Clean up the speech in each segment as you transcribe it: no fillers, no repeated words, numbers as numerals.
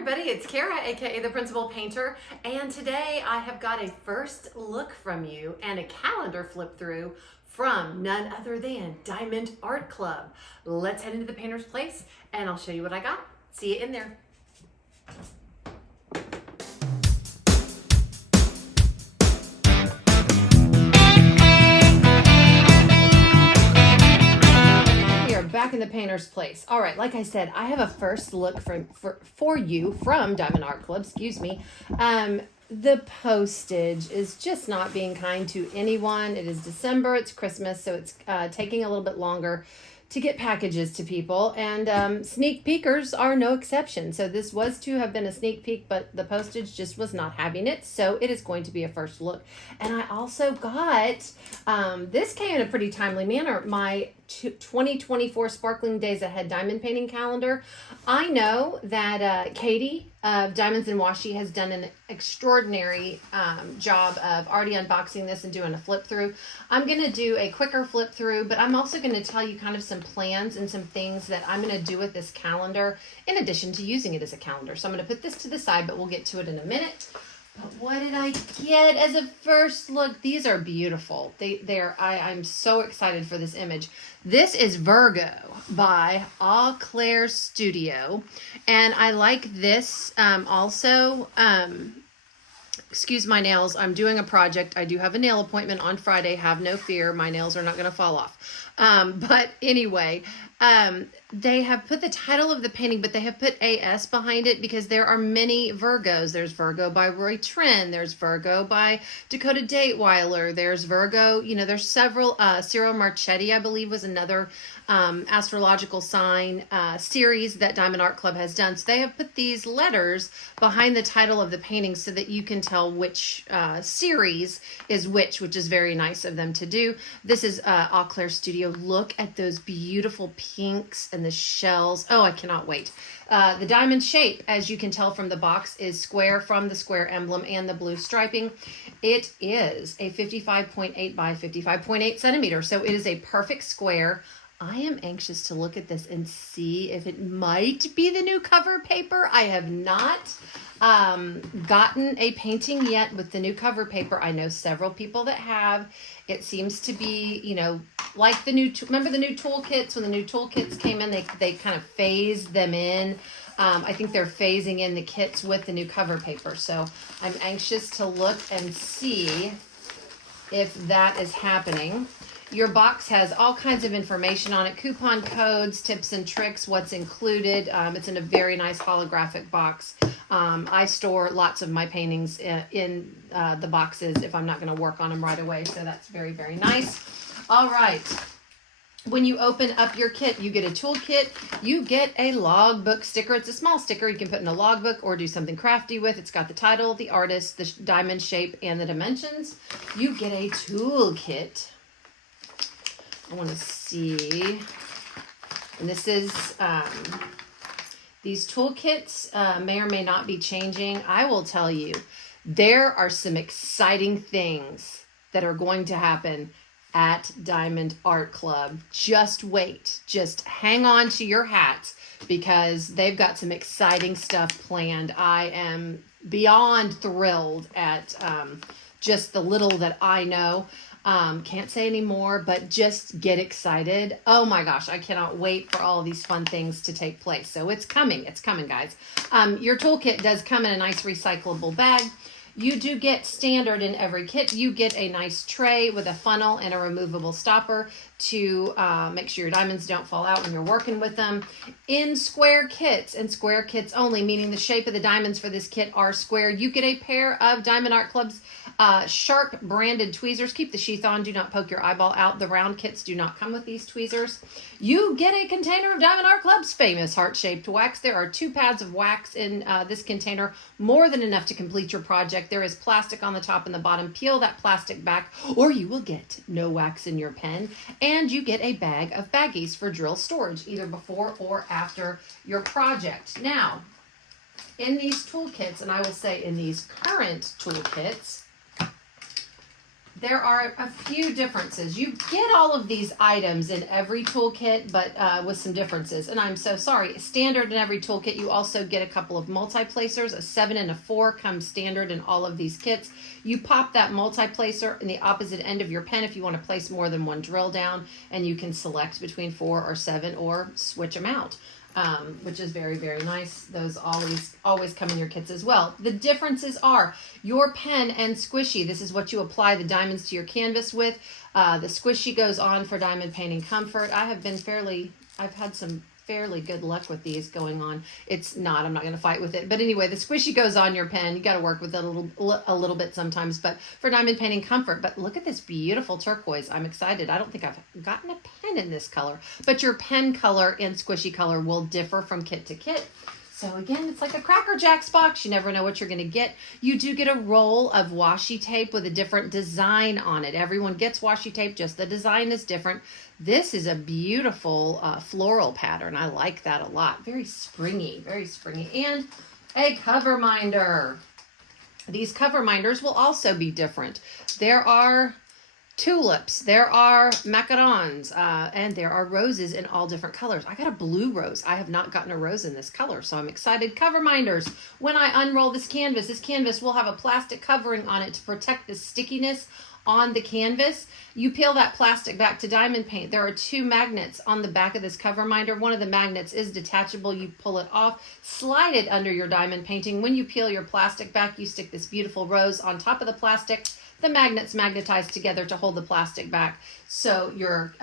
everybody, it's Kara, aka the Principal Painter, and today I have got a first look from you and a calendar flip through from none other than Diamond Art Club. Let's head into the painter's place and I'll show you what I got. See you in there. Back in the painter's place. All right, like I said, I have a first look for you from Diamond Art Club, excuse me. The postage is just not being kind to anyone. It is December, it's Christmas, so it's taking a little bit longer to get packages to people, and sneak peekers are no exception. So this was to have been a sneak peek, but the postage just was not having it, so it is going to be a first look. And I also got, this came in a pretty timely manner, my 2024 Sparkling Days Ahead Diamond Painting Calendar. I know that Katie of Diamonds and Washi has done an extraordinary job of already unboxing this and doing a flip through. I'm going to do a quicker flip through, but I'm also going to tell you kind of some plans and some things that I'm going to do with this calendar in addition to using it as a calendar. So I'm going to put this to the side, but we'll get to it in a minute. But what did I get as a first look? These are beautiful. I'm so excited for this image. This is Virgo by Eau Claire Studio. And I like this also. Excuse my nails. I'm doing a project. I do have a nail appointment on Friday. Have no fear. My nails are not going to fall off. But anyway, they have put the title of the painting, but they have put AS behind it because there are many Virgos. There's Virgo by Roy Trin. There's Virgo by Dakota Dateweiler. There's Virgo, there's several. Ciro Marchetti, I believe, was another astrological sign series that Diamond Art Club has done. So they have put these letters behind the title of the painting so that you can tell which series is which is very nice of them to do. This is Eau Claire Studio. Look at those beautiful pinks and the shells. Oh, I cannot wait. The diamond shape, as you can tell from the box, is square from the square emblem and the blue striping. It is a 55.8 by 55.8 centimeter. So it is a perfect square. I am anxious to look at this and see if it might be the new cover paper. I have not gotten a painting yet with the new cover paper. I know several people that have. It seems to be, like the new, remember the new toolkits? When the new toolkits came in, they kind of phased them in. I think they're phasing in the kits with the new cover paper. So I'm anxious to look and see if that is happening. Your box has all kinds of information on it, coupon codes, tips and tricks, what's included. It's in a very nice holographic box. I store lots of my paintings in the boxes if I'm not going to work on them right away. So that's very, very nice. All right. When you open up your kit, you get a tool kit. You get a logbook sticker. It's a small sticker you can put in a logbook or do something crafty with. It's got the title, the artist, the diamond shape, and the dimensions. You get a tool kit. I want to see, and this is, these toolkits may or may not be changing. I will tell you, there are some exciting things that are going to happen at Diamond Art Club. Just wait, just hang on to your hats because they've got some exciting stuff planned. I am beyond thrilled at just the little that I know. Can't say any more, but just get excited. Oh my gosh, I cannot wait for all these fun things to take place. So it's coming, guys. Your toolkit does come in a nice recyclable bag. You do get standard in every kit. You get a nice tray with a funnel and a removable stopper to make sure your diamonds don't fall out when you're working with them. In square kits, and square kits only, meaning the shape of the diamonds for this kit are square, you get a pair of Diamond Art Club's sharp branded tweezers. Keep the sheath on. Do not poke your eyeball out. The round kits do not come with these tweezers. You get a container of Diamond Art Club's famous heart-shaped wax. There are 2 pads of wax in this container, more than enough to complete your project. There is plastic on the top and the bottom. Peel that plastic back or you will get no wax in your pen. And you get a bag of baggies for drill storage, either before or after your project. Now, in these toolkits, and I will say in these current toolkits, there are a few differences. You get all of these items in every toolkit, but with some differences. And I'm so sorry. Standard in every toolkit, you also get a couple of multi-placers. A 7 and a 4 come standard in all of these kits. You pop that multi-placer in the opposite end of your pen if you want to place more than one drill down, and you can select between 4 or 7 or switch them out. Which is very, very nice. Those always come in your kits as well. The differences are your pen and squishy. This is what you apply the diamonds to your canvas with. The squishy goes on for diamond painting comfort. I've had some fairly good luck with these going on. I'm not going to fight with it. But anyway, the squishy goes on your pen. You got to work with it a little bit sometimes, but for diamond painting comfort. But look at this beautiful turquoise. I'm excited. I don't think I've gotten a pen in this color, but your pen color and squishy color will differ from kit to kit. So again, it's like a Cracker Jacks box. You never know what you're going to get. You do get a roll of washi tape with a different design on it. Everyone gets washi tape, just the design is different. This is a beautiful floral pattern. I like that a lot. Very springy, very springy. And a cover minder. These cover minders will also be different. There are tulips, there are macarons, and there are roses in all different colors. I got a blue rose. I have not gotten a rose in this color, so I'm excited. Cover minders. When I unroll this canvas will have a plastic covering on it to protect the stickiness on the canvas. You peel that plastic back to diamond paint. There are 2 magnets on the back of this cover minder. One of the magnets is detachable. You pull it off, slide it under your diamond painting. When you peel your plastic back, you stick this beautiful rose on top of the plastic. The magnets magnetize together to hold the plastic back, so your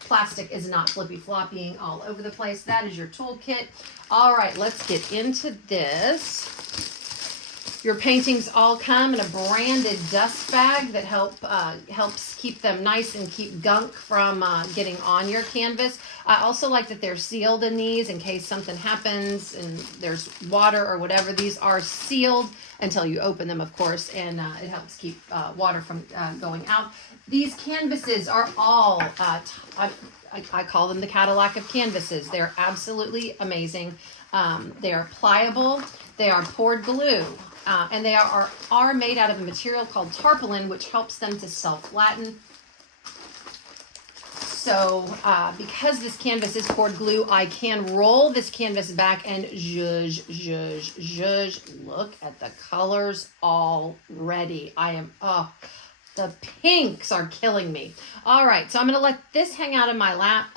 plastic is not flippy-floppying all over the place. That is your toolkit. All right, let's get into this. Your paintings all come in a branded dust bag that helps keep them nice and keep gunk from getting on your canvas. I also like that they're sealed in these in case something happens and there's water or whatever. These are sealed until you open them, of course, and it helps keep water from going out. These canvases are all, I call them the Cadillac of canvases. They're absolutely amazing. They are pliable. They are poured glue. And they are made out of a material called tarpaulin, which helps them to self-flatten. So because this canvas is poured glue, I can roll this canvas back and zhuzh, zhuzh, zhuzh. Look at the colors already. The pinks are killing me. All right, so I'm going to let this hang out in my lap,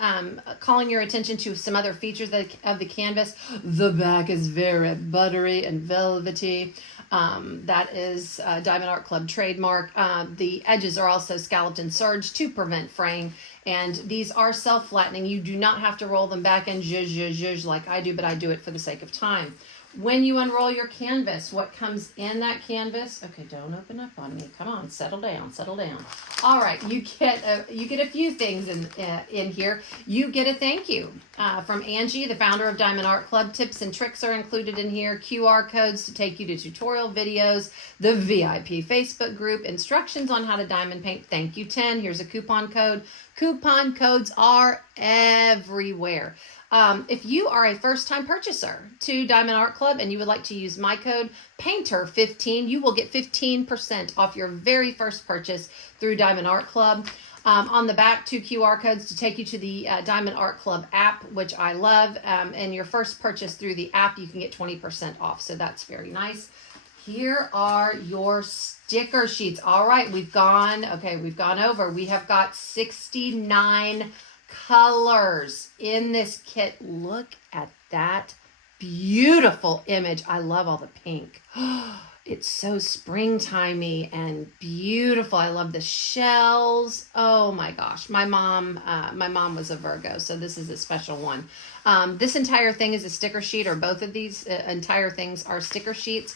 calling your attention to some other features of the canvas. The back is very buttery and velvety. That is Diamond Art Club trademark. The edges are also scalloped and serged to prevent fraying. And these are self-flattening. You do not have to roll them back and zhuzh, zhuzh, zhuzh like I do, but I do it for the sake of time. When you unroll your canvas, what comes in that canvas? Okay, don't open up on me. Come on, settle down, settle down. All right, you get a few things in here. You get a thank you from Angie, the founder of Diamond Art Club. Tips and tricks are included in here. QR codes to take you to tutorial videos, the VIP Facebook group, instructions on how to diamond paint. Thank you 10. Here's a coupon code. Coupon codes are everywhere. If you are a first-time purchaser to Diamond Art Club and you would like to use my code PAINTER15, you will get 15% off your very first purchase through Diamond Art Club. On the back, 2 QR codes to take you to the Diamond Art Club app, which I love. And your first purchase through the app, you can get 20% off. So that's very nice. Here are your sticker sheets. All right, we've gone over. We have got 69 colors in this kit. Look at that beautiful image. I love all the pink. It's so springtimey and beautiful. I love the shells. Oh my gosh. My mom was a Virgo, so this is a special one. This entire thing is a sticker sheet, or both of these entire things are sticker sheets.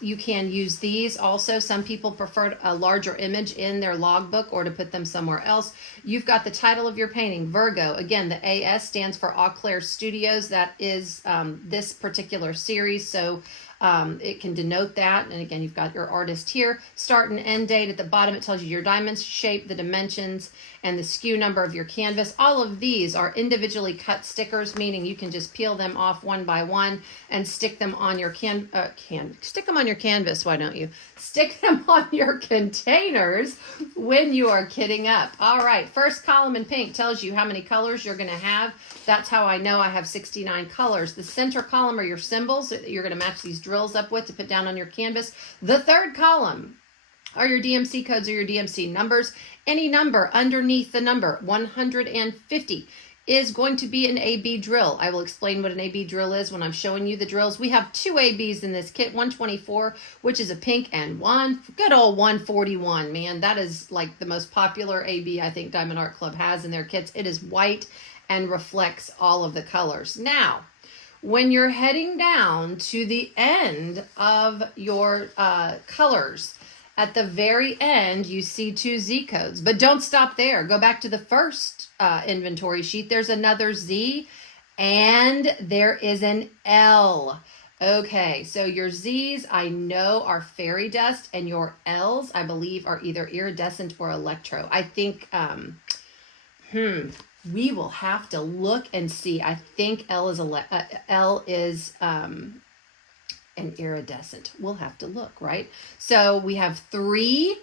You can use these also. Some people prefer a larger image in their logbook or to put them somewhere else. You've got the title of your painting, Virgo. Again, the AS stands for Eau Claire Studios. That is this particular series, so it can denote that. And again, you've got your artist here. Start and end date. At the bottom, it tells you your diamond shape, the dimensions, and the SKU number of your canvas. All of these are individually cut stickers stickers, meaning you can just peel them off one by one and stick them on your stick them on your canvas. Why don't you stick them on your containers when you are kitting up? All right, first column in pink tells you how many colors you're going to have. That's how I know I have 69 colors. The center column are your symbols that you're going to match these drills up with to put down on your canvas. The third column are your DMC codes or your DMC numbers. Any number underneath the number 150 is going to be an AB drill. I will explain what an AB drill is when I'm showing you the drills. We have 2 ABs in this kit, 124, which is a pink, and one good old 141, man. That is like the most popular AB I think Diamond Art Club has in their kits. It is white and reflects all of the colors. Now, when you're heading down to the end of your colors, at the very end, you see 2 Z codes, but don't stop there. Go back to the first inventory sheet. There's another Z and there is an L. Okay, so your Z's I know are fairy dust, and your L's I believe are either iridescent or electro. I think, we will have to look and see. I think L is an iridescent. We'll have to look, right? So we have 3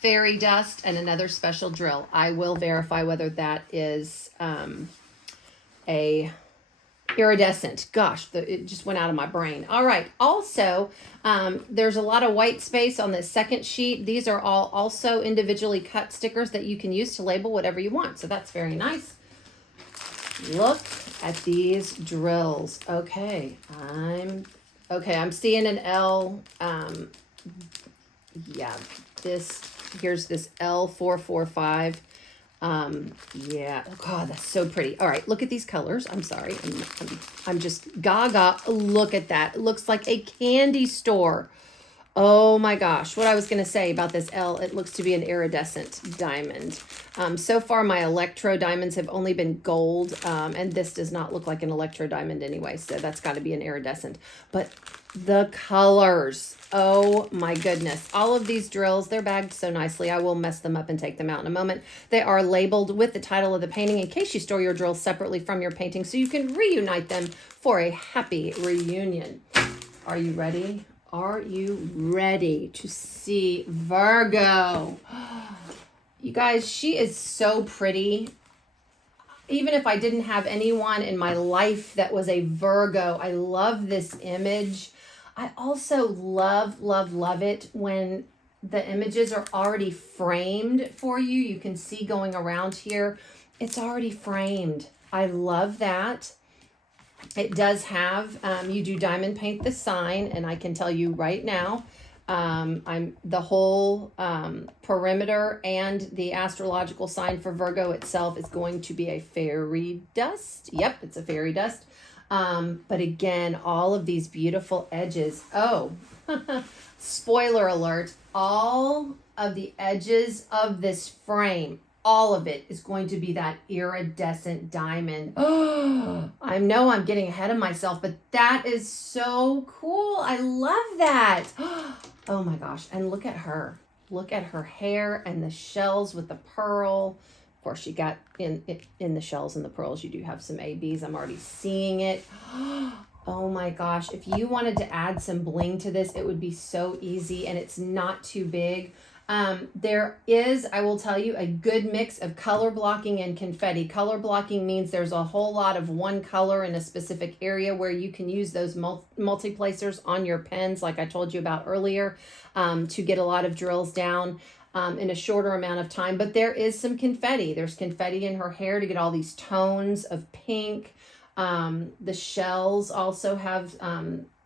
fairy dust and another special drill. I will verify whether that is a iridescent. Gosh, it just went out of my brain. All right. Also, there's a lot of white space on this second sheet. These are all also individually cut stickers that you can use to label whatever you want. So that's very nice. Look at these drills. Okay, I'm seeing an L. Yeah, here's this L445. Yeah, oh God, that's so pretty. All right, look at these colors. I'm sorry, I'm just gaga. Look at that. It looks like a candy store. Oh my gosh, what I was going to say about this L, it looks to be an iridescent diamond. So far, my electro diamonds have only been gold, and this does not look like an electro diamond anyway, so that's got to be an iridescent. But the colors, oh my goodness. All of these drills, they're bagged so nicely. I will mess them up and take them out in a moment. They are labeled with the title of the painting in case you store your drills separately from your painting so you can reunite them for a happy reunion. Are you ready? Are you ready to see Virgo? You guys, she is so pretty. Even if I didn't have anyone in my life that was a Virgo, I love this image. I also love it when the images are already framed for you. You can see going around here, it's already framed. I love that. It does have, you do diamond paint the sign, and I can tell you right now, the whole perimeter and the astrological sign for Virgo itself is going to be a fairy dust. Yep, it's a fairy dust. But again, all of these beautiful edges. Oh, spoiler alert, all of the edges of this frame, all of it is going to be that iridescent diamond. Oh, I know I'm getting ahead of myself, but that is so cool. I love that. Oh my gosh. And look at her. Look at her hair and the shells with the pearl. Of course, you got in the shells and the pearls, you do have some ABs. I'm already seeing it. Oh my gosh. If you wanted to add some bling to this, it would be so easy, and it's not too big. There is, I will tell you, a good mix of color blocking and confetti. Color blocking means there's a whole lot of one color in a specific area where you can use those multi-placers on your pens, like I told you about earlier, to get a lot of drills down in a shorter amount of time. But there is some confetti. There's confetti in her hair to get all these tones of pink. The shells also have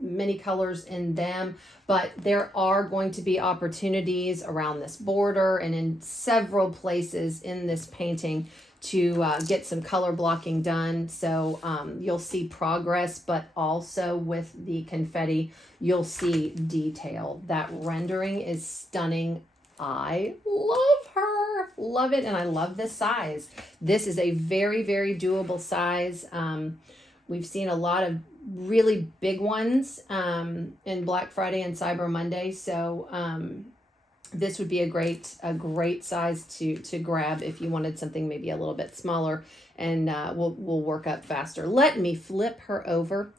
many colors in them, but there are going to be opportunities around this border and in several places in this painting to get some color blocking done. So you'll see progress, but also with the confetti, you'll see detail. That rendering is stunning. I love her, love it. And I love this size. This is a very, very doable size. We've seen a lot of really big ones in Black Friday and Cyber Monday. So this would be a great size to grab if you wanted something maybe a little bit smaller, and we'll work up faster. Let me flip her over.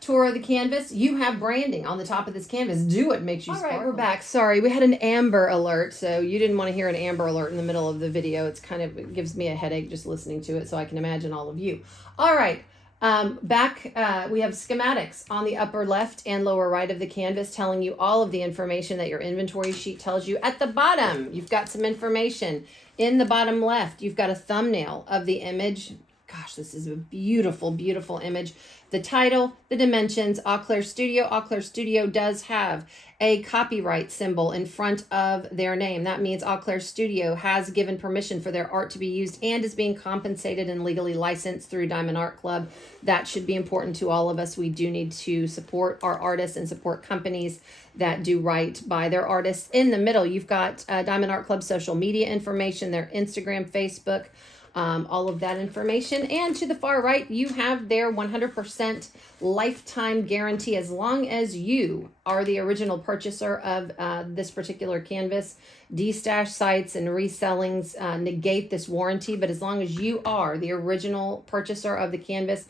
Tour of the canvas. You have branding on the top of this canvas. Do what makes you sparkle. All right, we're back. Sorry, we had an amber alert, so you didn't want to hear an amber alert in the middle of the video. It gives me a headache just listening to it, so I can imagine all of you. All right. Back, we have schematics on the upper left and lower right of the canvas telling you all of the information that your inventory sheet tells you. At the bottom, you've got some information. In the bottom left, you've got a thumbnail of the image. Gosh, this is a beautiful, beautiful image. The title, the dimensions, Eau Claire Studio. Eau Claire Studio does have a copyright symbol in front of their name. That means Eau Claire Studio has given permission for their art to be used and is being compensated and legally licensed through Diamond Art Club. That should be important to all of us. We do need to support our artists and support companies that do right by their artists. In the middle, you've got Diamond Art Club social media information, their Instagram, Facebook, all of that information. And to the far right, you have their 100% lifetime guarantee. As long as you are the original purchaser of this particular canvas, destash sites and resellings negate this warranty. But as long as you are the original purchaser of the canvas,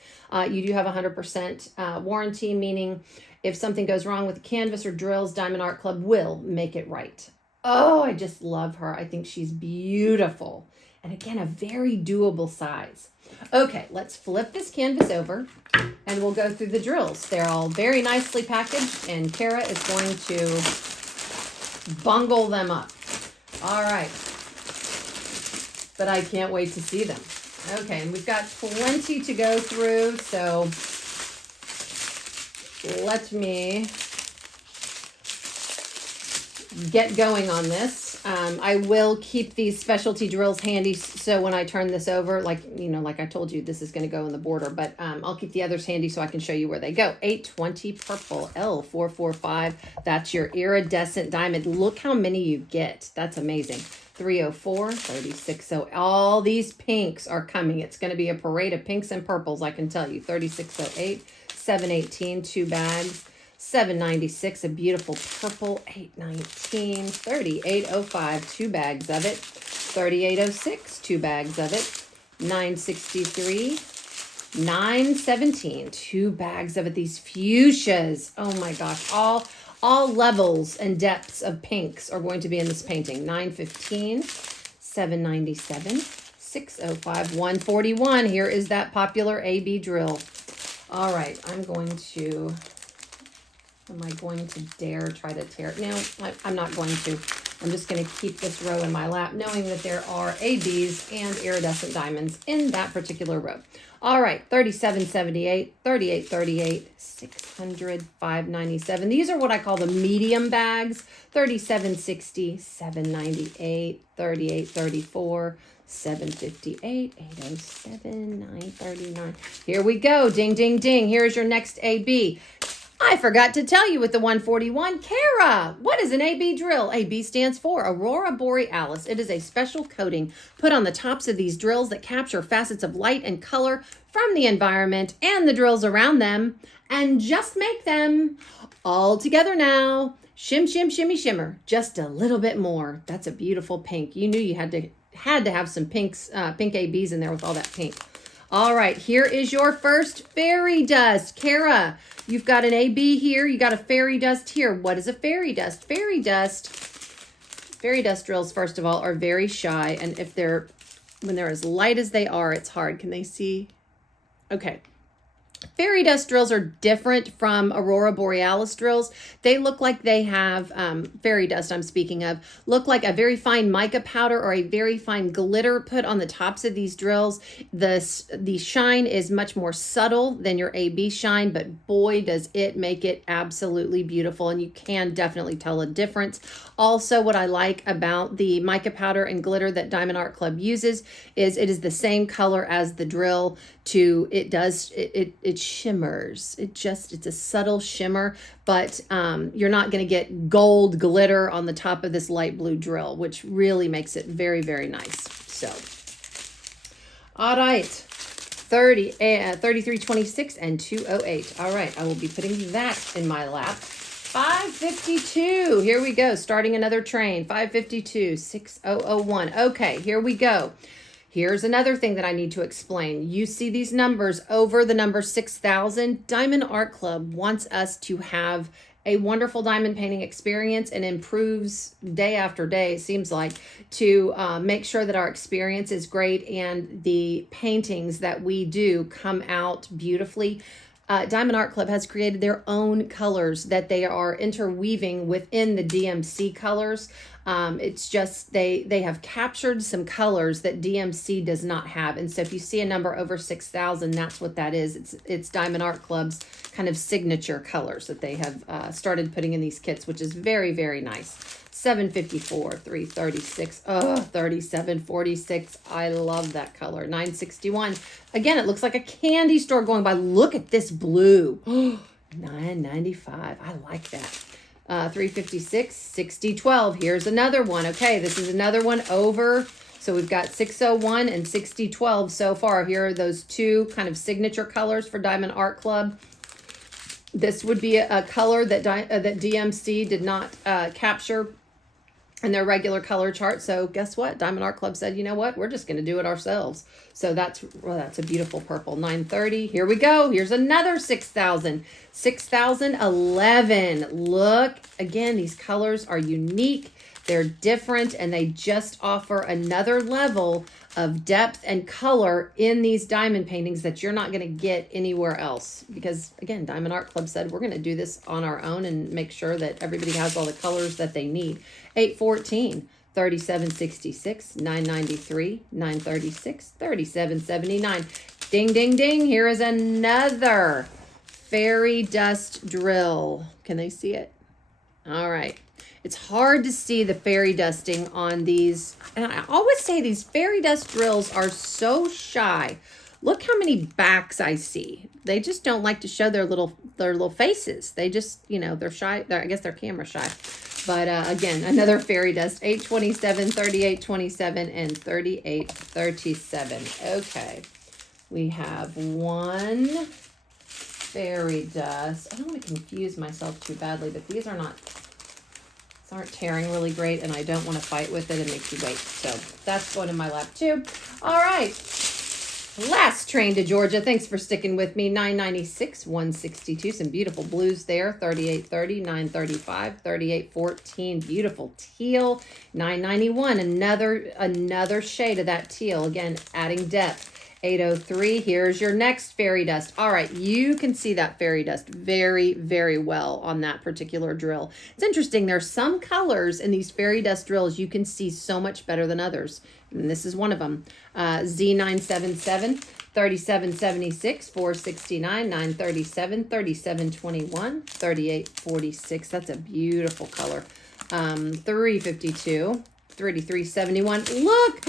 you do have 100% warranty, meaning if something goes wrong with the canvas or drills, Diamond Art Club will make it right. Oh, I just love her. I think she's beautiful. And again, a very doable size. Okay, let's flip this canvas over and we'll go through the drills. They're all very nicely packaged and Kara is going to bungle them up. All right. But I can't wait to see them. Okay, and we've got plenty to go through, so let me get going on this. I will keep these specialty drills handy, so when I turn this over, like I told you, this is going to go in the border, but I'll keep the others handy so I can show you where they go. 820 purple, L445. That's your iridescent diamond. Look how many you get. That's amazing. 304, 36. So all these pinks are coming. It's going to be a parade of pinks and purples, I can tell you. 3608, 718, 2 bags. 796, a beautiful purple. 819, 3805, 2 bags of it. 3806, 2 bags of it. 963, 917, 2 bags of it. These fuchsias, oh my gosh, all levels and depths of pinks are going to be in this painting. 915, 797, 605, 141. Here is that popular AB drill. All right, am I going to dare try to tear it? No, I'm not going to. I'm just going to keep this row in my lap, knowing that there are ABs and iridescent diamonds in that particular row. All right, 3778, 3838, 600, 597. These are what I call the medium bags. 3760, 798, 3834, 758, 807, 939. Here we go. Ding, ding, ding. Here's your next AB. I forgot to tell you with the 141, Kara, what is an AB drill? AB stands for Aurora Borealis. It is a special coating put on the tops of these drills that capture facets of light and color from the environment and the drills around them and just make them all together now. Shim, shim, shimmy, shimmer. Just a little bit more. That's a beautiful pink. You knew you had to have some pinks, pink ABs in there with all that pink. All right, here is your first fairy dust. Kara, you've got an AB here. You got a fairy dust here. What is a fairy dust? Fairy dust drills, first of all, are very shy. And when they're as light as they are, it's hard. Can they see? Okay. Fairy dust drills are different from Aurora Borealis drills. They look like they have, fairy dust I'm speaking of, look like a very fine mica powder or a very fine glitter put on the tops of these drills. The shine is much more subtle than your AB shine, but boy, does it make it absolutely beautiful. And you can definitely tell a difference. Also, what I like about the mica powder and glitter that Diamond Art Club uses is it is the same color as the drill. It shimmers. It's a subtle shimmer, but you're not going to get gold glitter on the top of this light blue drill, which really makes it very, very nice. So, all right, 3326 and 208. All right, I will be putting that in my lap. 552. Here we go. Starting another train. 552, 6001. Okay, here we go. Here's another thing that I need to explain. You see these numbers over the number 6,000. Diamond Art Club wants us to have a wonderful diamond painting experience and improves day after day, it seems like, to make sure that our experience is great and the paintings that we do come out beautifully. Diamond Art Club has created their own colors that they are interweaving within the DMC colors. It's just they have captured some colors that DMC does not have. And so if you see a number over 6,000, that's what that is. It's Diamond Art Club's kind of signature colors that they have started putting in these kits, which is very, very nice. 754, 336, 3746. I love that color. 961. Again, it looks like a candy store going by. Look at this blue. 995. I like that. 356, 6012. Here's another one. Okay, this is another one over. So we've got 601 and 6012 so far. Here are those two kind of signature colors for Diamond Art Club. This would be a color that DMC did not capture in their regular color chart. So guess what? Diamond Art Club said, you know what? We're just going to do it ourselves. So that's a beautiful purple. 930. Here we go. Here's another 6,000. 6,011. Look, again, these colors are unique. They're different, and they just offer another level of depth and color in these diamond paintings that you're not going to get anywhere else. Because again, Diamond Art Club said, we're going to do this on our own and make sure that everybody has all the colors that they need. 814, 3766, 993, 936, 3779. Ding, ding, ding. Here is another fairy dust drill. Can they see it? All right. It's hard to see the fairy dusting on these. And I always say these fairy dust drills are so shy. Look how many backs I see. They just don't like to show their little faces. They just, they're shy. I guess they're camera shy. But again, another fairy dust. 827, 3827, and 3837. Okay. We have one fairy dust. I don't want to confuse myself too badly, but these aren't tearing really great, and I don't want to fight with it and make you wait. So that's going in my lap too. All right. Last train to Georgia. Thanks for sticking with me. 996, 162. Some beautiful blues there. 3830, 935, 3814. Beautiful teal. 991. Another shade of that teal. Again, adding depth. 803. Here's your next fairy dust. All right, you can see that fairy dust very, very well on that particular drill. It's interesting. There's some colors in these fairy dust drills you can see so much better than others. And this is one of them. Z977, 3776, 469, 937, 3721, 3846. That's a beautiful color. 352, 3371. Look!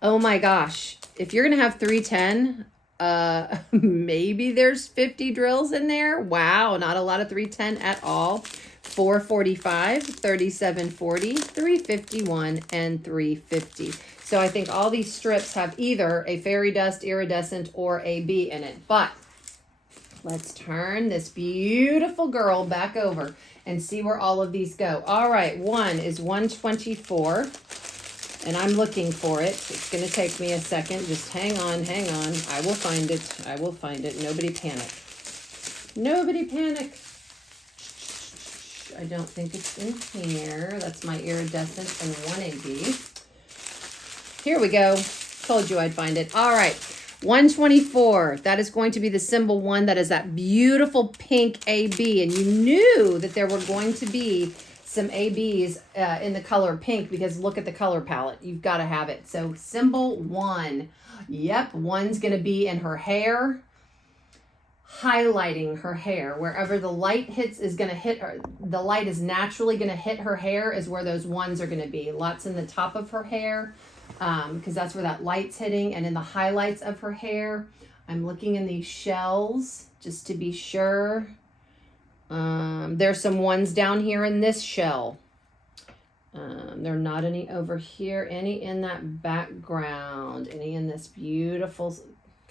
Oh my gosh. If you're going to have 310, maybe there's 50 drills in there. Wow, not a lot of 310 at all. 445, 3740, 351, and 350. So I think all these strips have either a fairy dust, iridescent, or a B in it. But let's turn this beautiful girl back over and see where all of these go. All right, one is 124. And I'm looking for it. It's going to take me a second. Just hang on. I will find it. Nobody panic. Nobody panic. I don't think it's in here. That's my iridescent and 1AB. Here we go. Told you I'd find it. All right. 124. That is going to be the symbol 1. That is that beautiful pink AB. And you knew that there were going to be some ABs in the color pink because look at the color palette. You've got to have it. So symbol 1. Yep, 1's going to be in her hair, highlighting her hair. Wherever the light hits is going to hit her. The light is naturally going to hit her hair is where those 1s are going to be. Lots in the top of her hair because that's where that light's hitting. And in the highlights of her hair, I'm looking in these shells just to be sure. There's some 1s down here in this shell. There are not any over here, any in that background, any in this beautiful,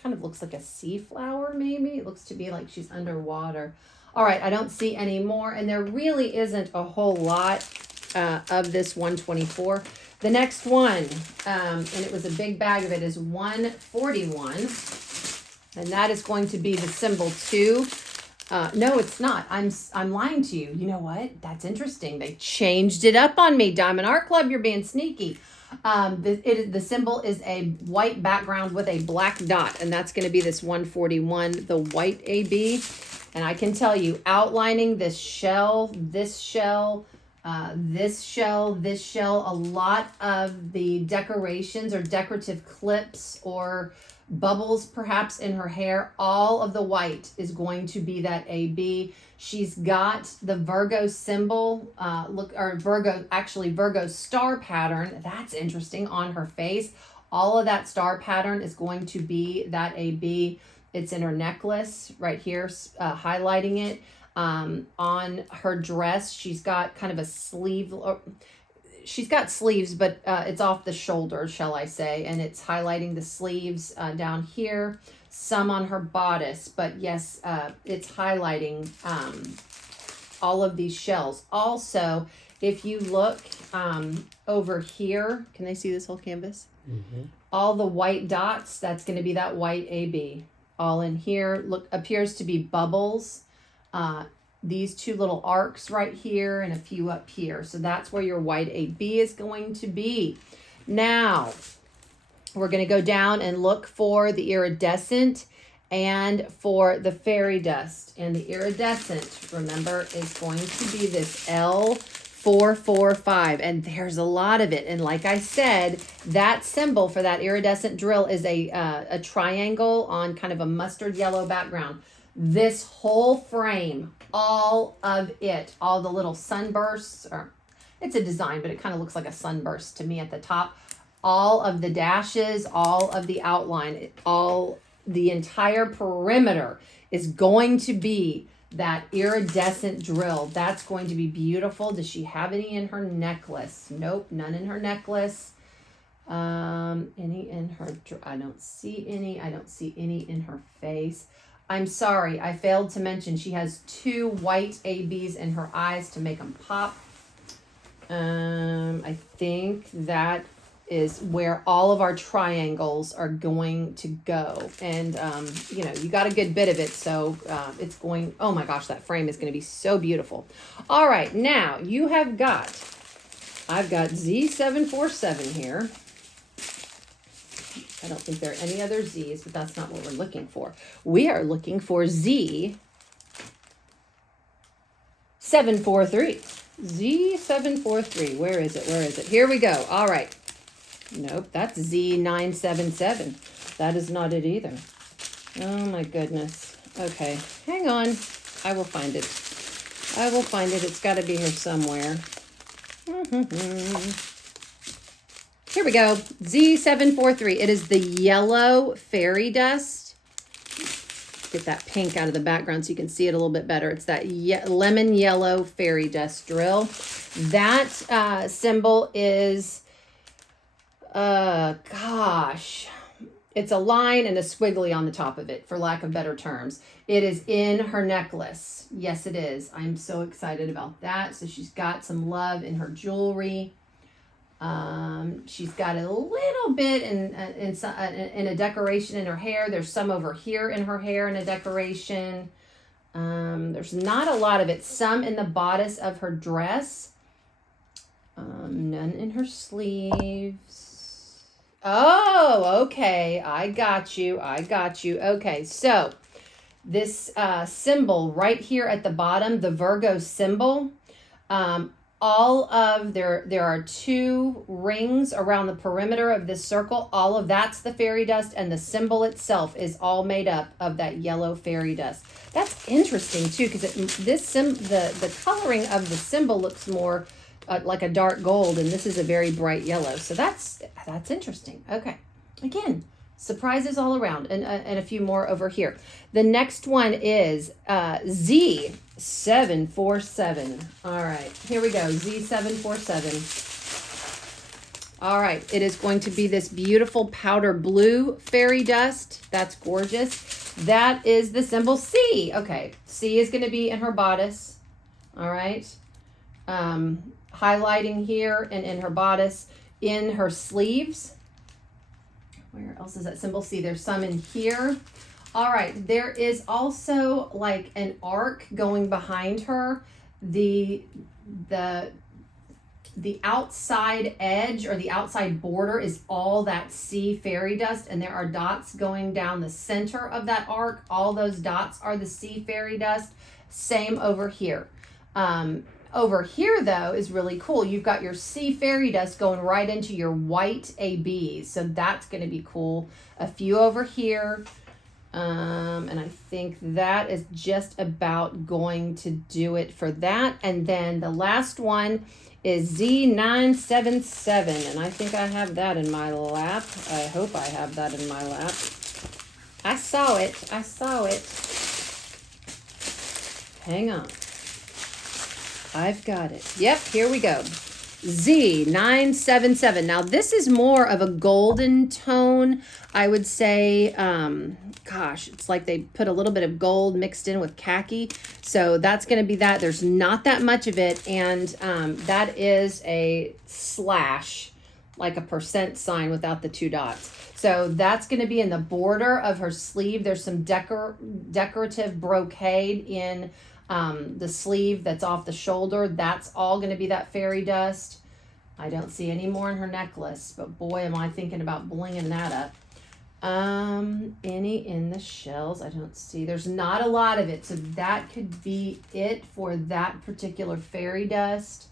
kind of looks like a sea flower maybe. It looks to be like she's underwater. All right, I don't see any more, and there really isn't a whole lot of this 124. The next one, and it was a big bag of it, is 141, and that is going to be the symbol 2. No, it's not. I'm lying to you. You know what? That's interesting. They changed it up on me. Diamond Art Club, you're being sneaky. The symbol is a white background with a black dot, and that's going to be this 141, the white AB. And I can tell you, outlining this shell, this shell, this shell, this shell, a lot of the decorations or decorative clips or bubbles perhaps in her hair, all of the white is going to be that AB. She's got the Virgo symbol, Virgo star pattern. That's interesting on her face. All of that star pattern is going to be that AB. It's in her necklace right here, highlighting it. On her dress, she's got kind of a sleeve. She's got sleeves, but it's off the shoulder, shall I say, and it's highlighting the sleeves down here, some on her bodice, but yes, it's highlighting all of these shells. Also, if you look over here, can they see this whole canvas? Mm-hmm. All the white dots, that's going to be that white AB. All in here, appears to be bubbles. These 2 little arcs right here and a few up here. So that's where your white AB is going to be. Now, we're going to go down and look for the iridescent and for the fairy dust. And the iridescent, remember, is going to be this L445. And there's a lot of it. And like I said, that symbol for that iridescent drill is a triangle on kind of a mustard yellow background. This whole frame, all of it, all the little sunbursts, or it's a design, but it kind of looks like a sunburst to me at the top. All of the dashes, all of the outline, the entire perimeter is going to be that iridescent drill. That's going to be beautiful. Does she have any in her necklace? Nope, none in her necklace. Any in her, I don't see any. I don't see any in her face. I'm sorry, I failed to mention she has 2 white ABs in her eyes to make them pop. I think that is where all of our triangles are going to go. And, you got a good bit of it, so it's going, oh my gosh, that frame is going to be so beautiful. All right, now I've got Z747 here. I don't think there are any other Z's, but that's not what we're looking for. We are looking for Z743. Z743. Where is it? Where is it? Here we go. All right. Nope, that's Z977. That is not it either. Oh my goodness. Okay, hang on. I will find it. I will find it. It's got to be here somewhere. Here we go. Z743. It is the yellow fairy dust. Get that pink out of the background so you can see it a little bit better. It's that lemon yellow fairy dust drill. That symbol is, it's a line and a squiggly on the top of it, for lack of better terms. It is in her necklace. Yes, it is. I'm so excited about that. So she's got some love in her jewelry. She's got a little bit in a decoration in her hair. There's some over here in her hair in a decoration. There's not a lot of it. Some in the bodice of her dress. None in her sleeves. Oh, okay. I got you. Okay, so this symbol right here at the bottom, the Virgo symbol, there are 2 rings around the perimeter of this circle. All of that's the fairy dust, and the symbol itself is all made up of that yellow fairy dust. That's interesting too, because the coloring of the symbol looks more like a dark gold, and this is a very bright yellow. So that's interesting. Okay, again, surprises all around, and a few more over here. The next one is Z747. All right, here we go. Z747. All right, it is going to be this beautiful powder blue fairy dust. That's gorgeous. that is the symbol C. Okay, C is going to be in her bodice. All right. Highlighting here and in her bodice, in her sleeves. Where else is that symbol C? There's some in here. All right, there is also like an arc going behind her. The outside edge or the outside border is all that sea fairy dust, and there are dots going down the center of that arc. All those dots are the sea fairy dust. Same over here. Over here, though, is really cool. You've got your sea fairy dust going right into your white ABs, so that's going to be cool. A few over here, and I think that is just about going to do it for that. And then the last one is Z977, and I think I have that in my lap. I hope I have that in my lap. I saw it. Hang on. I've got it. Yep, here we go. Z977. Now, this is more of a golden tone. I would say, gosh, it's like they put a little bit of gold mixed in with khaki. So that's going to be that. There's not that much of it. And that is a slash, like a % sign without the 2 dots. So that's going to be in the border of her sleeve. There's some decorative brocade in the sleeve that's off the shoulder. That's all going to be that fairy dust. I don't see any more in her necklace, but boy, am I thinking about blinging that up. Any in the shells? I don't see. There's not a lot of it, so that could be it for that particular fairy dust.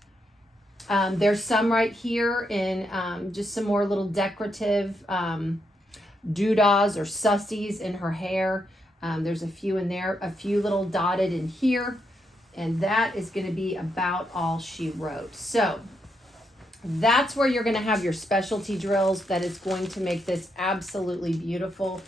There's some right here in just some more little decorative doodahs or sussies in her hair. There's a few in there, a few little dotted in here, and that is going to be about all she wrote. So that's where you're going to have your specialty drills. That is going to make this absolutely beautiful.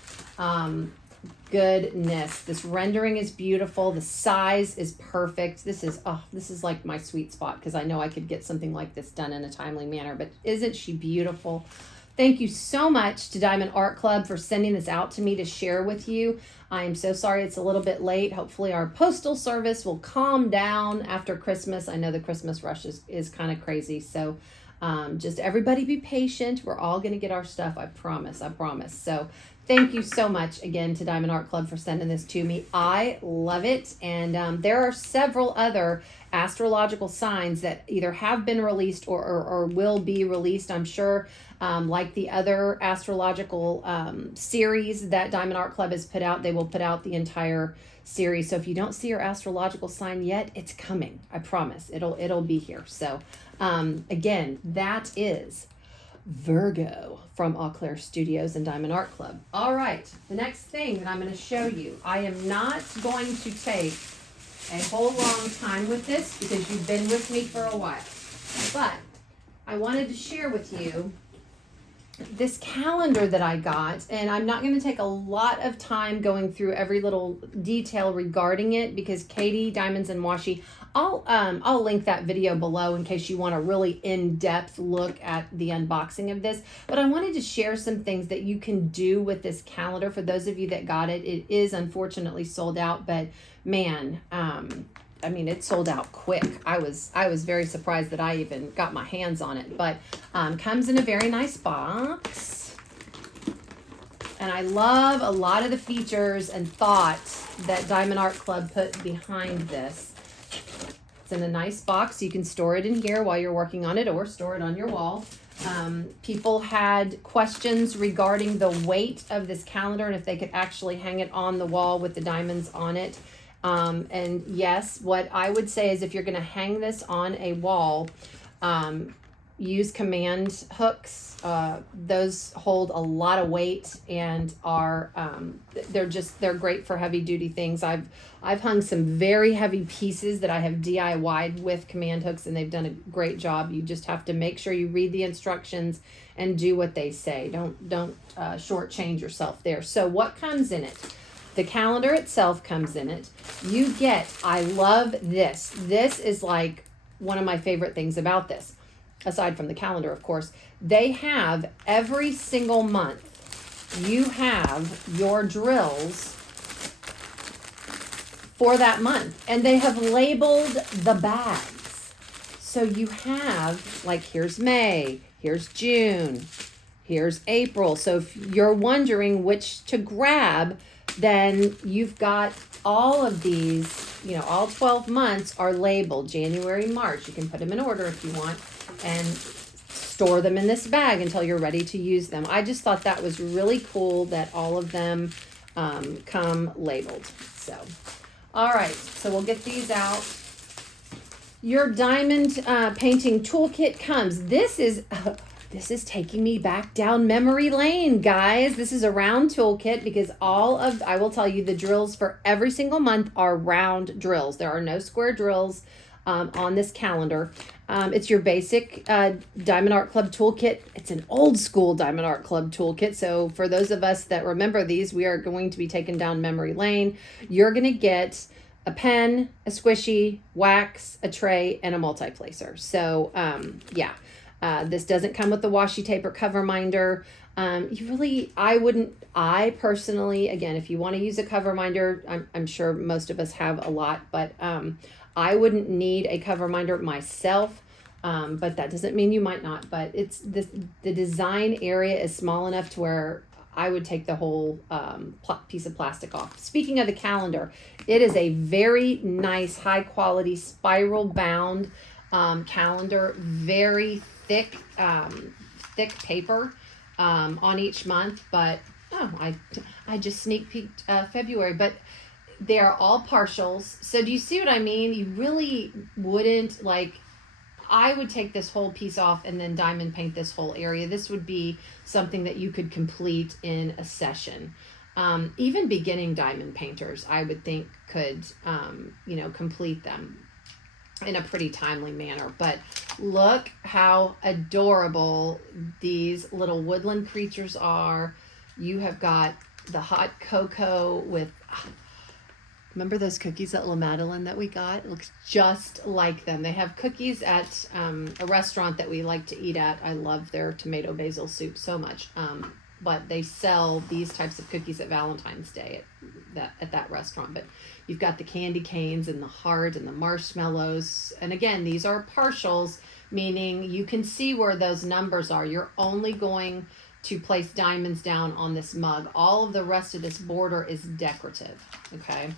Goodness, this rendering is beautiful. The size is perfect. This is like my sweet spot, because I know I could get something like this done in a timely manner. But isn't she beautiful? Thank you so much to Diamond Art Club for sending this out to me to share with you. I am so sorry it's a little bit late. Hopefully our postal service will calm down after Christmas. I know the Christmas rush is kind of crazy. So just everybody be patient. We're all going to get our stuff. I promise. So thank you so much again to Diamond Art Club for sending this to me. I love it. And there are several other astrological signs that either have been released or will be released, I'm sure. Like the other astrological series that Diamond Art Club has put out, they will put out the entire series. So if you don't see your astrological sign yet, it's coming. I promise. It'll be here. So again, that is Virgo from Eau Claire Studios and Diamond Art Club. All right, the next thing that I'm going to show you, I am not going to take a whole long time with this because you've been with me for a while, but I wanted to share with you this calendar that I got, and I'm not going to take a lot of time going through every little detail regarding it because Katie, Diamonds and Washi, I'll link that video below in case you want a really in-depth look at the unboxing of this. But I wanted to share some things that you can do with this calendar. For those of you that got it, it is unfortunately sold out, but man, I mean, it sold out quick. I was very surprised that I even got my hands on it, but comes in a very nice box. And I love a lot of the features and thoughts that Diamond Art Club put behind this. It's in a nice box. You can store it in here while you're working on it or store it on your wall. People had questions regarding the weight of this calendar and if they could actually hang it on the wall with the diamonds on it. And yes, what I would say is if you're going to hang this on a wall, use command hooks. Those hold a lot of weight and are, they're great for heavy duty things. I've hung some very heavy pieces that I have DIY'd with command hooks and they've done a great job. You just have to make sure you read the instructions and do what they say. Don't shortchange yourself there. So what comes in it? The calendar itself comes in it. You get, I love this. This is like one of my favorite things about this, aside from the calendar, of course. They have every single month, you have your drills for that month. And they have labeled the bags. So you have, like, here's May, here's June, here's April. So if you're wondering which to grab, then you've got all of these, you know, all 12 months are labeled January, March. You can put them in order if you want and store them in this bag until you're ready to use them. I just thought that was really cool that all of them come labeled. So, all right, so we'll get these out. Your diamond painting toolkit comes. This is taking me back down memory lane, guys. This is a round toolkit because I will tell you, the drills for every single month are round drills. There are no square drills on this calendar. It's your basic Diamond Art Club toolkit. It's an old school Diamond Art Club toolkit. So for those of us that remember these, we are going to be taking down memory lane. You're going to get a pen, a squishy, wax, a tray, and a multi-placer. So yeah. This doesn't come with the washi tape or cover minder. I personally, again, if you want to use a cover minder, I'm sure most of us have a lot, but I wouldn't need a cover minder myself. But that doesn't mean you might not, but it's the design area is small enough to where I would take the whole piece of plastic off. Speaking of the calendar, it is a very nice, high quality spiral bound calendar, very thick paper on each month, but I just sneak peeked February, but they are all partials. So do you see what I mean? You really wouldn't, like, I would take this whole piece off and then diamond paint this whole area. This would be something that you could complete in a session. Even beginning diamond painters, I would think, could complete them in a pretty timely manner. But look how adorable these little woodland creatures are. You have got the hot cocoa with, remember those cookies at La Madeleine that we got? It looks just like them. They have cookies at a restaurant that we like to eat at. I love their tomato basil soup so much. But they sell these types of cookies at Valentine's Day at that restaurant. But you've got the candy canes and the heart and the marshmallows. And again, these are partials, meaning you can see where those numbers are. You're only going to place diamonds down on this mug. All of the rest of this border is decorative, okay?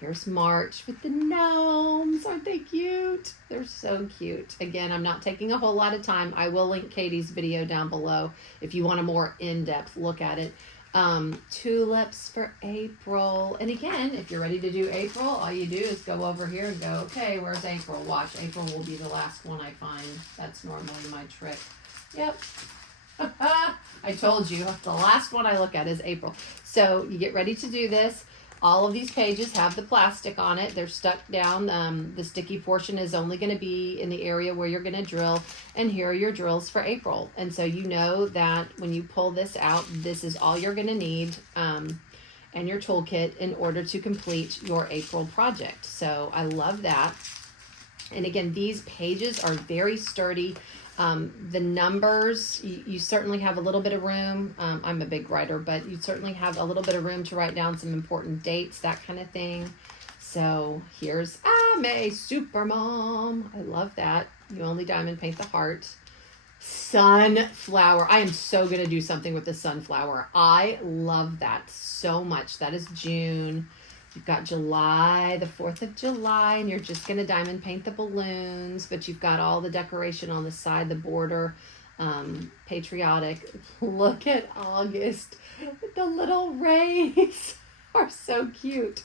Here's March with the gnomes. Aren't they cute? They're so cute. Again, I'm not taking a whole lot of time. I will link Katie's video down below if you want a more in-depth look at it. Tulips for April. And again, if you're ready to do April, all you do is go over here and go, okay, where's April? Watch, April will be the last one I find. That's normally my trick. Yep. I told you, the last one I look at is April. So you get ready to do this. All of these pages have the plastic on it. They're stuck down. The sticky portion is only going to be in the area where you're going to drill. And here are your drills for April. And so you know that when you pull this out, this is all you're going to need and your toolkit in order to complete your April project. So I love that. And again, these pages are very sturdy. The numbers, you certainly have a little bit of room. I'm a big writer, but you certainly have a little bit of room to write down some important dates, that kind of thing. So here's May Supermom. I love that. You only diamond paint the heart. Sunflower. I am so going to do something with the sunflower. I love that so much. That is June. You've got July, the 4th of July, and you're just going to diamond paint the balloons, but you've got all the decoration on the side, the border, patriotic. Look at August. The little rays are so cute.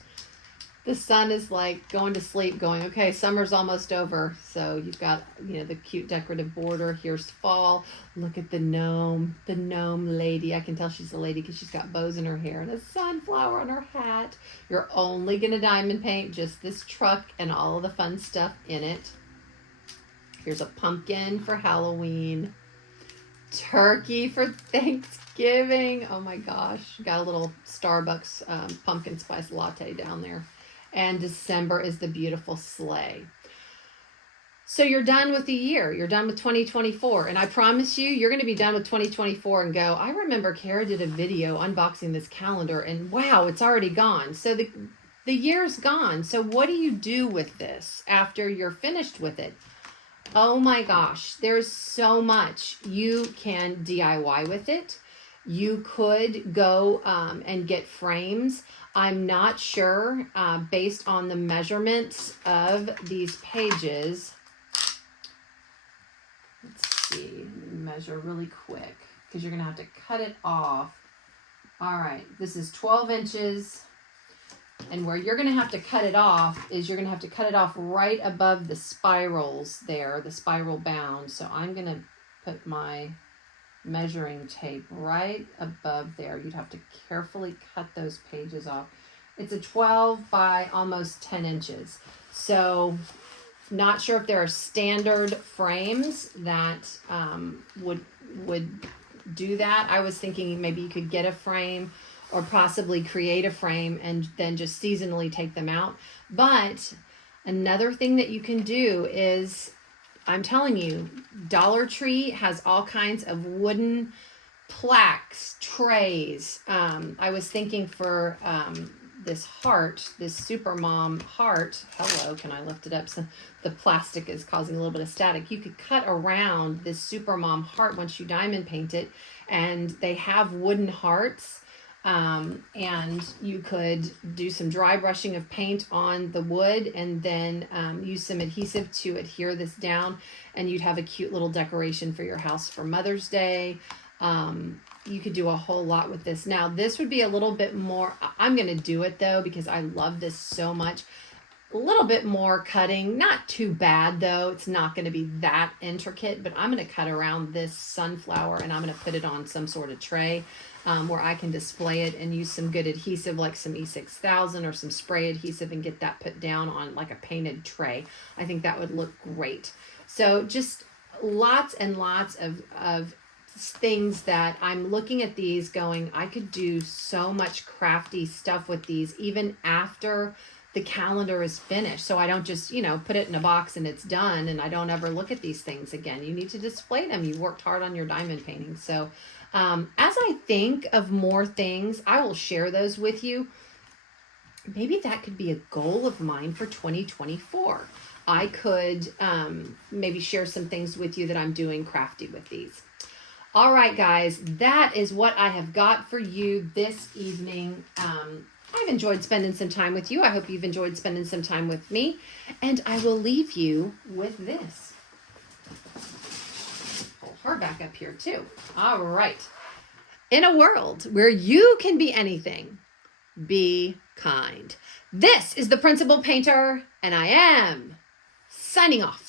The sun is like going to sleep, going, okay, summer's almost over. So you've got, the cute decorative border. Here's fall. Look at the gnome lady. I can tell she's a lady because she's got bows in her hair and a sunflower on her hat. You're only going to diamond paint just this truck and all of the fun stuff in it. Here's a pumpkin for Halloween. Turkey for Thanksgiving. Oh my gosh. Got a little Starbucks pumpkin spice latte down there. And December is the beautiful sleigh. So you're done with the year. You're done with 2024. And I promise you, you're going to be done with 2024 and go, I remember Kara did a video unboxing this calendar and wow, it's already gone. So the the year's gone. So what do you do with this after you're finished with it? Oh my gosh, there's so much you can DIY with it. You could go and get frames. I'm not sure, based on the measurements of these pages. Let's see, measure really quick because you're going to have to cut it off. All right, this is 12 inches. And where you're going to have to cut it off is you're going to have to cut it off right above the spirals there, the spiral bound. So I'm going to put my measuring tape right above there. You'd have to carefully cut those pages off. It's a 12 by almost 10 inches. So not sure if there are standard frames that would do that. I was thinking maybe you could get a frame or possibly create a frame and then just seasonally take them out. But another thing that you can do is, I'm telling you, Dollar Tree has all kinds of wooden plaques, trays. I was thinking for this heart, this Supermom heart. Hello, can I lift it up? So the plastic is causing a little bit of static. You could cut around this Supermom heart once you diamond paint it, and they have wooden hearts. And you could do some dry brushing of paint on the wood and then use some adhesive to adhere this down, and you'd have a cute little decoration for your house for Mother's Day. You could do a whole lot with this. Now, this would be a little bit more, I'm going to do it though because I love this so much. A little bit more cutting, not too bad though. It's not going to be that intricate, but I'm going to cut around this sunflower and I'm going to put it on some sort of tray where I can display it and use some good adhesive like some E6000 or some spray adhesive and get that put down on like a painted tray. I think that would look great. So just lots and lots of things that I'm looking at these going, I could do so much crafty stuff with these even after the calendar is finished. So I don't just, put it in a box and it's done and I don't ever look at these things again. You need to display them. You worked hard on your diamond painting. So as I think of more things, I will share those with you. Maybe that could be a goal of mine for 2024. I could maybe share some things with you that I'm doing crafty with these. All right, guys, that is what I have got for you this evening. I've enjoyed spending some time with you. I hope you've enjoyed spending some time with me. And I will leave you with this. Pull her back up here too. All right. In a world where you can be anything, be kind. This is the Principal Painter, and I am signing off.